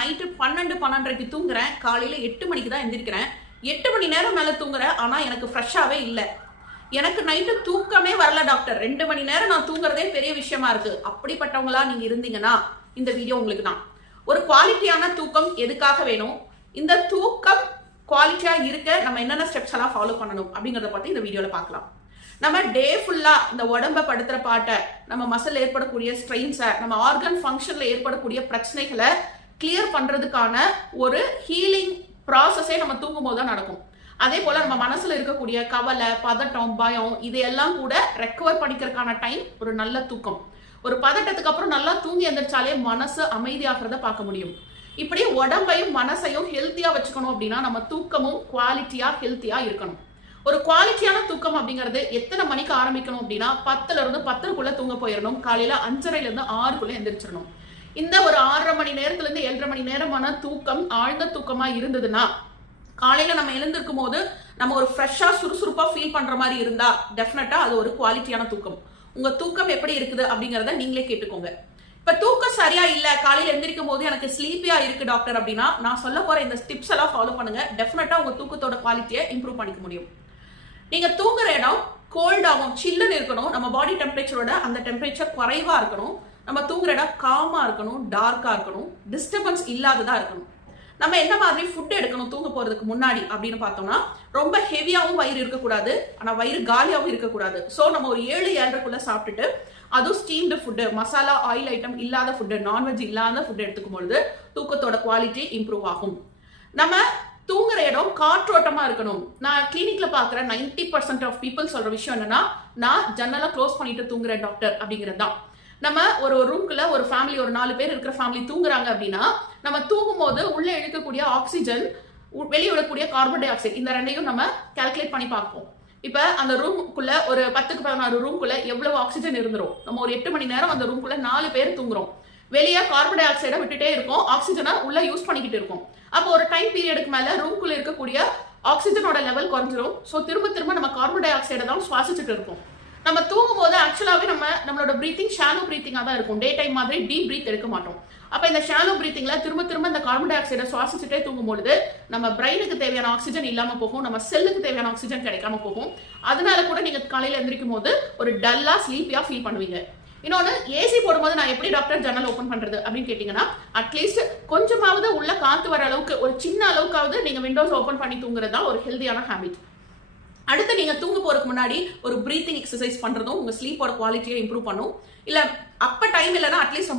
Night 12:30க்கு தூங்குறேன், காலையில 8 மணிக்கு தான் எந்திரிக்கிறேன். 8 மணி நேரம் மேல தூங்குறேன், ஆனா எனக்கு ஃப்ரெஷ்ஷாவே இல்லை. எனக்கு நைட்டு தூக்கமே வரல டாக்டர். 2 மணி நேரம் நான் தூங்குறதே பெரிய விஷயமா இருக்கு. அப்படிப்பட்டவங்களா நீங்க இருந்தீங்கன்னா இந்த வீடியோ உங்களுக்கு தான். ஒரு குவாலிட்டியான தூக்கம் எதுக்காக வேணும், இந்த தூக்கம் குவாலிட்டியா இருக்க நம்ம என்னென்ன ஸ்டெப்ஸ் எல்லாம் ஃபாலோ பண்ணணும் அப்படிங்கறத பத்தி இந்த வீடியோல பார்க்கலாம். நம்ம டே ஃபுல்லா இந்த உடம்ப படுத்துற பாட்டை, நம்ம மசில் ஏற்படக்கூடிய ஸ்ட்ரெயின்ஸை, நம்ம ஆர்கன் ஃபங்க்ஷன்ல ஏற்படக்கூடிய பிரச்சனைகளை கிளியர் பண்றதுக்கான ஒரு ஹீலிங் ப்ராசஸே நம்ம தூங்கும் போது தான் நடக்கும். அதே போல நம்ம மனசுல இருக்கக்கூடிய கவலை, பதட்டம், பயம் இதையெல்லாம் கூட ரெக்கவர் பண்ணிக்கிறதுக்கான டைம் ஒரு நல்ல தூக்கம். ஒரு பதட்டத்துக்கு அப்புறம் நல்லா தூங்கி எந்திரிச்சாலே மனசு அமைதியாகிறத பார்க்க முடியும். இப்படி உடம்பையும் மனசையும் ஹெல்த்தியா வச்சுக்கணும் அப்படின்னா நம்ம தூக்கமும் குவாலிட்டியா ஹெல்த்தியா இருக்கணும். ஒரு குவாலிட்டியான தூக்கம் அப்படிங்கிறது எத்தனை மணிக்கு ஆரம்பிக்கணும் அப்படின்னா 10ல இருந்து 10க்குள்ள தூங்க போயிடணும். காலையில 5:30ல இருந்து 6க்குள்ள எந்திரிச்சிடணும். இந்த ஒரு 6:30 மணி நேரத்துல இருந்து 7:30 மணி நேரமான தூக்கம் ஆழ்ந்த தூக்கமா இருந்ததுன்னா காலையில நம்ம எழுந்திருக்கும் போது நம்ம ஒரு ஃப்ரெஷ்ஷா சுறுசுறுப்பா ஃபீல் பண்ற மாதிரி இருந்தா டெஃபினட்டா அது ஒரு குவாலிட்டியான தூக்கம். உங்க தூக்கம் எப்படி இருக்குது அப்படிங்கறத நீங்களே கேட்டுக்கோங்க. இப்ப தூக்கம் சரியா இல்ல, காலையில எந்திரிக்கும் போது எனக்கு ஸ்லீப்பியா இருக்கு டாக்டர் அப்படின்னா நான் சொல்ல போற இந்த டிப்ஸ் எல்லாம் ஃபாலோ பண்ணுங்க. டெஃபினட்டா உங்க தூக்கத்தோட குவாலிட்டியை இம்ப்ரூவ் பண்ணிக்க முடியும். நீங்க தூங்குற இடம் கோல்டாகவும் சில்லுன்னு இருக்கணும். நம்ம பாடி டெம்பரேச்சரோட அந்த டெம்பரேச்சர் குறைவா இருக்கணும். நம்ம தூங்குற இடம் காமா இருக்கணும், டார்க்கா இருக்கணும், டிஸ்டர்பன்ஸ் இல்லாததா இருக்கணும். நம்ம என்ன மாதிரி ஃபுட் எடுக்கணும் தூங்க போறதுக்கு முன்னாடி அப்படின்னு பார்த்தோம்னா, ரொம்ப ஹெவியாவும் வயிறு இருக்கக்கூடாது, ஆனா வயிறு காலியாவும் இருக்கக்கூடாது. ஸோ நம்ம ஒரு 7-7:30க்குள்ள சாப்பிட்டுட்டு, அதுவும் steamed food, masala oil item இல்லாத ஃபுட்டு, நான்வெஜ் இல்லாத ஃபுட் எடுத்துக்கும் பொழுது தூக்கத்தோட குவாலிட்டி இம்ப்ரூவ் ஆகும். நம்ம தூங்குற இடம் காற்றோட்டமா இருக்கணும். நான் கிளினிக்ல பாக்குற 90% ஆஃப் பீப்புள் சொல்ற விஷயம் என்னன்னா, நான் ஜன்னலை க்ளோஸ் பண்ணிட்டு தூங்குறேன் டாக்டர் அப்படிங்கிறது தான். நம்ம ஒரு ரூம்குள்ள ஒரு ஃபேமிலி, ஒரு 4 பேர் இருக்கிற ஃபேமிலி தூங்குறாங்க அப்படின்னா நம்ம தூங்கும் போது உள்ள இழுக்கக்கூடிய ஆக்சிஜன், வெளியே விடக்கூடிய கார்பன் டை ஆக்சைடு, இந்த ரெண்டையும் நம்ம கால்குலேட் பண்ணி பார்ப்போம். இப்ப அந்த ரூம்குள்ள ஒரு 10க்கு 16 ரூம்குள்ள எவ்வளவு ஆக்சிஜன் இருந்துரும். நம்ம ஒரு 8 மணி நேரம் அந்த ரூம்குள்ள 4 பேர் தூங்குறோம். வெளியே கார்பன் டை ஆக்சைடை விட்டுட்டே இருக்கும், ஆக்சிஜனை உள்ள யூஸ் பண்ணிக்கிட்டு இருக்கும். அப்போ ஒரு டைம் பீரியடுக்கு மேல ரூம்குள்ள இருக்கக்கூடிய ஆக்சிஜனோட லெவல் குறைஞ்சிரும். ஸோ திரும்ப நம்ம கார்பன் டை ஆக்சைடை தான் சுவாசிச்சுட்டு இருக்கோம். நம்ம தூங்கும் போது ஆக்சுவலாவே நம்மளோட பிரீத்திங் ஷாலோ பிரீத்திங்கா தான் இருக்கும். டே டைம் மாதிரி டீப் பிரீத் எடுக்க மாட்டோம். அப்ப இந்த ஷாலோ பிரீத்திங்ல திரும்ப இந்த கார்பன் டை ஆக்சைடை சுவாசிச்சுட்டே தூங்கும் பொழுது நம்ம பிரெயினுக்கு தேவையான ஆக்சிஜன் இல்லாம போகும், நம்ம செல்லுக்கு தேவையான ஆக்சிஜன் கிடைக்காம போகும். அதனால கூட நீங்க காலையில எந்திரிக்கும் போது ஒரு டல்லா ஸ்லீப்பியா ஃபீல் பண்ணுவீங்க. இன்னொன்னு, ஏசி போடும்போது நான் எப்படி டாக்டர் ஜன்னல் ஓபன் பண்றது அப்படின்னு கேட்டீங்கன்னா, அட்லீஸ்ட் கொஞ்சமாவது உள்ள காத்து வர அளவுக்கு, ஒரு சின்ன அளவுக்காவது நீங்க விண்டோஸ் ஓபன் பண்ணி தூங்குறது தான் ஒரு ஹெல்தியான ஹேபிட். அடுத்து நீங்க தூங்க போறதுக்கு முன்னாடி ஒரு பிரீத்திங் எக்ஸசைஸ் பண்றதும் உங்க ஸ்லீப்போட குவாலிட்டியை இம்ப்ரூவ் பண்ணும். இல்ல அப்ப டைம் இல்லைன்னா அட்லீஸ்ட்